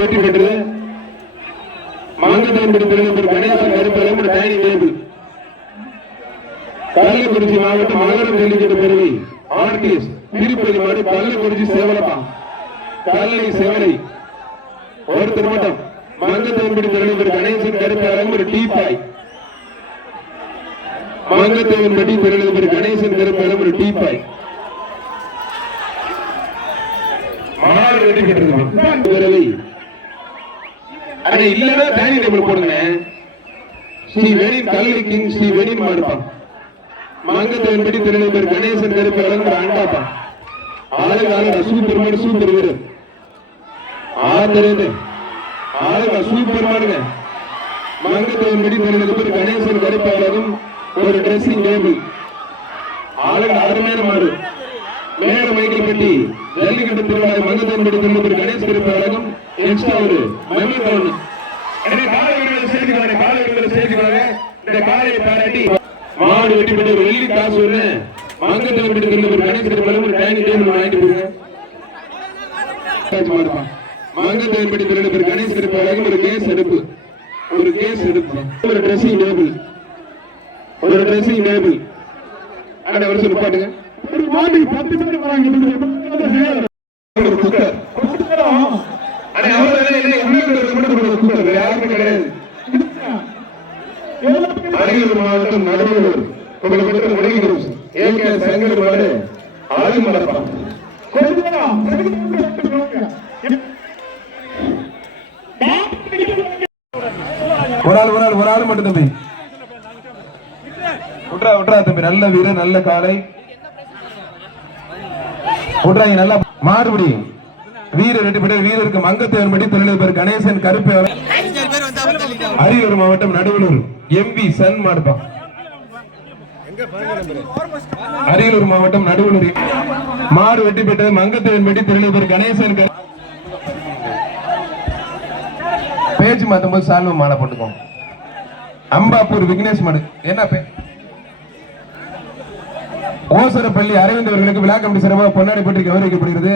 வெற்றி பெற்றது. மாங்கத்தன்படி பெருநம்பர் Ganesan கருப்பலம் dining table. Kallakurichi மாவட்டம் மகரம் ஜல்லிக்கட்டு பெருமை ஆர்டிஎஸ் திருப்பதி மாடு கள்ளக்குறிச்சி சேவலப்பா கல்லை சேவலை ஒருத்தர் மட்டும். மங்கத்தன்படி பெருநம்பர் கணேசன் கருப்பலம் ஒரு டீப்பாய். மங்கத்தேவன்படி பெருநம்பர் கணேசன் கருப்பலம் ஒரு டீப்பாய். மாடு வெற்றி பெற்றது. இல்லன்னா டைனிங் டேபிள் போடுங்க. ஸ்ரீ வெனின் கல்லி கிங் ஸ்ரீ வெனின் மாடுப்பான். மங்கத்தேவன்படி திருநம்பர் கணேசன் கருப்பு வழங்குற அண்டாப்பா. ஆளுங்க சூப்பர் மாடு சூப்பர் வீரர். ஆளுங்க சூப்பர் மாடுங்க. மங்கத்தேவன்படி திருநம்பர் கணேசன் கருப்பு வழங்கும் ஒரு ட்ரெஸ்ஸிங் டேபிள். ஆளுங்க அருமையான மாடு. மேல மைக்கேல்பட்டி ஜல்லிக்கட்டு திருவிழா மங்கத்தன்படி திருநம்பர் கணேஷ் கருப்பு வழங்கும் எக்ஸ்ட்ரா ஒரு மெமோ ஒன்று. காலை வீரர்கள் சேர்த்துக்கிறாங்க. இந்த காலையை பாராட்டி மாடு வெட்டி பெற்ற ஒரு வெள்ளி காசு ஒண்ணு மங்கத்தன்படி திருநம்பர் கணேஷ் கருப்பு வழங்கும் ஒரு டைனிங் டேபிள் வாங்கிட்டு போயிருங்க. மங்கத்தன்படி திருநம்பர் கணேஷ் கருப்பு வழங்கும் ஒரு கேஸ் எடுப்பு ஒரு ட்ரெஸ்ஸிங் டேபிள் அட ஒரு சொல்லு பாட்டுங்க. ஒரு மாடி 10 பேர் வராங்க. ஒரு குக்கர் அட அவரே இல்லை குக்கர் யாருக்கு கிடையாது. அரியலூர் மாவட்டம் நடுவூர் உங்களுக்கு முடிகிறது. ஏகே சங்கர் மாடு ஆளு மலப்பா ஒரு ஆள் மட்டும் தம்பி. விட்றா தம்பி. நல்ல வீரர் நல்ல காலை விட்றாங்க. நல்ல மாறுபடி வீரர் வெற்றி பெற்ற வீரருக்கு மங்கத்தேவன்படி தொழிலதிபர் கணேசன் கருப்பு. அரியலூர் மாவட்டம் நடுவலூர் எம்பி சன் மாடுப்பான். அரியலூர் மாவட்டம் நடுவலூர் மாடு வெற்றி பெற்றது மங்கத்தேவன்படி தொழிலதிபர் கணேசன். பேச்சு மாத்தும் போது சால்வ மாலை போட்டுக்கோங்க. அம்பாப்பூர் விக்னேஷ் மாடு என்ன ஓசரப்பள்ளி அரவிந்த் அவர்களுக்கு விழா கமிட்டி சிறப்பாக பொன்னாடி பற்றி கௌரவிக்கப்படுகிறது.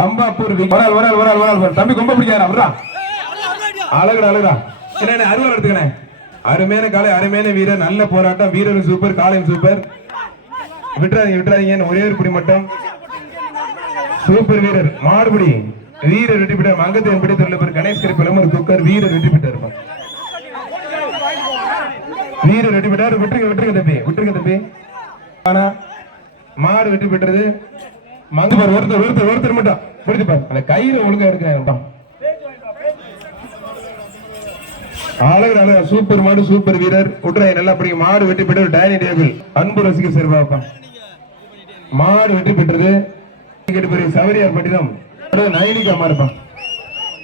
அம்பாப்பூர் தம்பி கொம்ப பிடிக்காரா அழகுடா அருவாள் எடுத்துக்கணே. அருமையான காலை அருமையான வீரர் நல்ல போராட்டம். வீரரும் சூப்பர் காலையும் சூப்பர். விட்டுறாதீங்க ஒரே ஒரு குடி மட்டும். சூப்பர் வீரர் மாடுபடி வீரர் வெற்றி பெற்ற மங்கத்தேவன்படி தொழிலதிபர் கணேஷ் கருப்பலம் ஒரு குக்கர் வீரர் வெற்றி பெற்றார். வீரர் வெற்றி பெற்றார். விட்டுருங்க தம்பி. மாடு வெற்றி பெற்றது. ஒருத்தர் மட்டும் பிடிச்சுப்பார். அந்த கையில ஒழுங்கா இருக்க அழகு சூப்பர் மாடு சூப்பர் வீரர். விட்டுறாங்க நல்லா பிடிக்கும். மாடு வெற்றி பெற்றது டைனிங் டேபிள் அன்பு ரசிகர் சிறப்பாப்பா. மாடு வெற்றி பெற்றது சவரியார் பட்டினம் நைனிகா மாடுப்பா.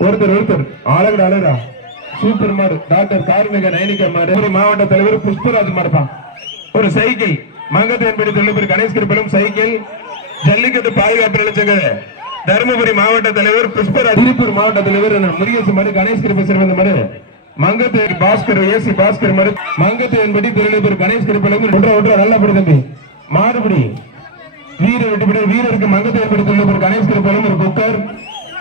ஒருத்தர் அழகுடா சூப்பர் மாடு டாக்டர் கார்மிக நைனிகா மாடு. மாவட்ட தலைவர் புஷ்பராஜ் மாடுப்பா. ஒரு சைக்கிள் மங்கத்தேவன்படி தொழிலதிபர் கணேஷ் கருப்பலம் சைக்கிள். ஜல்லிக்கட்டு பாதுகாப்பு நிலைச்சங்க தருமபுரி மாவட்ட தலைவர் புஷ்பராஜ். திருப்பூர் மாவட்ட தலைவர் முருகேசன் மாடு கணேஷ் கருப்ப சிறந்த மாடு. மங்கத்தேவன் பாஸ்கர் ஏசி பாஸ்கர் மாடு. மங்கத்தேவன்படி தொழிலதிபர் கணேஷ் கருப்பலம் நல்லா படி தம்பி. மாறுபடி வீரர் வெற்றி பெற்ற வீரருக்கு மங்கத்தேவன்படி தொழிலதிபர் கணேஷ் கருப்பலம் ஒரு குக்கர்.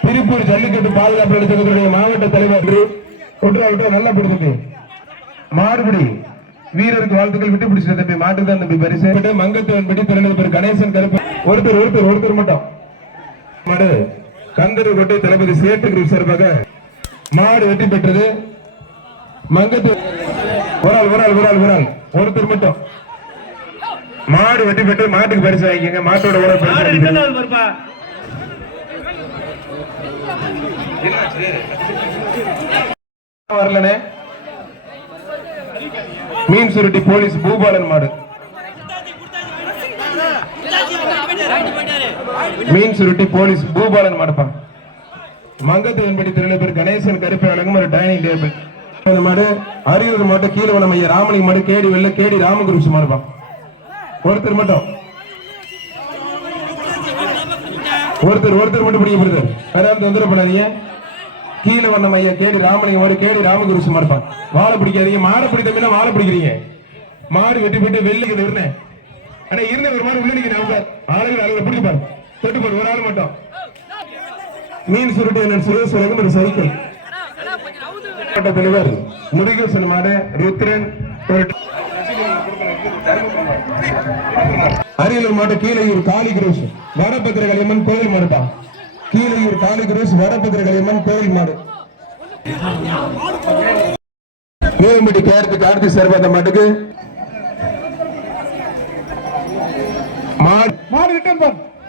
திருப்பூர் ஜல்லிக்கட்டு பாதுகாப்பு நிலைச்சங்கத்துடைய மாவட்ட தலைவர் நல்லா படி தம்பி. மாறுபடி வீரருக்கு வாழ்த்துக்கள். விட்டு பிடிச்ச தம்பி. மாட்டு தான் தம்பி பரிசு. மங்கத்தேவன்படி தொழிலதிபர் கணேசன் கருப்பு. ஒருத்தர் மட்டும். மாடு கந்தரு கோட்டை தளபதி சேட்டு குரூப் சார்பாக மாடு வெற்றி பெற்றது. மங்கத்தேவன் ஒருத்தர் மட்டும். மாடு வெற்றி பெற்று மாட்டுக்கு பரிசு வாங்கிக்கங்க. மாட்டோட வரலனே. மீன் சுருட்டி போலீஸ் பூபாலன் மாடு. மீன் சுருட்டி போலீஸ் பூபாலன் மாடுப்பா. மங்கத்தேவன்படி தொழிலதிபர் கணேசன் கருப்பை வழங்கும் ஒரு டைனிங் டேபிள் மாடு. அரியலூர் மாவட்டம் கீழவனம் ஐயா ராமலிங்க மாடு கேடி வெள்ள கேடி ராமகுருஷ் மாடுப்பா. ஒருத்தர் மட்டும் மட்டும் பிடிக்கப்படுது. யாராவது தொந்தரவு பண்ணாதீங்க. கீழே வண்ணம் ஐயா கேடி ராமலிங்க மாடு கேடி ராமகுருஷ் மாடுப்பான். வாழை பிடிக்காதீங்க. மாடை பிடித்தா வாழை பிடிக்கிறீங்க. மாடு வெட்டி போட்டு வெள்ளிக்கு இருந்தேன். ஒரு மாடு உள்ள நிக்கிறேன். ஆளுகள் பிடிப்பாரு தொட்டு போடு. ஒரு ஆள் மட்டும் மீன் சுருட்டி என்ன சுரேஷ் உலகம் ஒரு சைக்கிள் தலைவர் முருகேசன் மாடு ருத்ரன் அரியலூர் மாடு கீழையூர் காளி குரூஸ் வடபத்திர களியம்மன் கோயில் மாடுப்பா கீழையூர் காளி குரூஸ் வடபத்திர களியம்மன் கோயில் மாடு மேம்படி கேரத்துக்கு அடுத்து சேர்வாத மாட்டுக்கு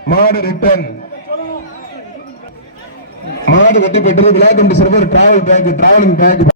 மாடு ரிட்டன் மாடு வெட்டி பெற்றது விளையாட்டு சிறப்பு டிராவலிங் பேக்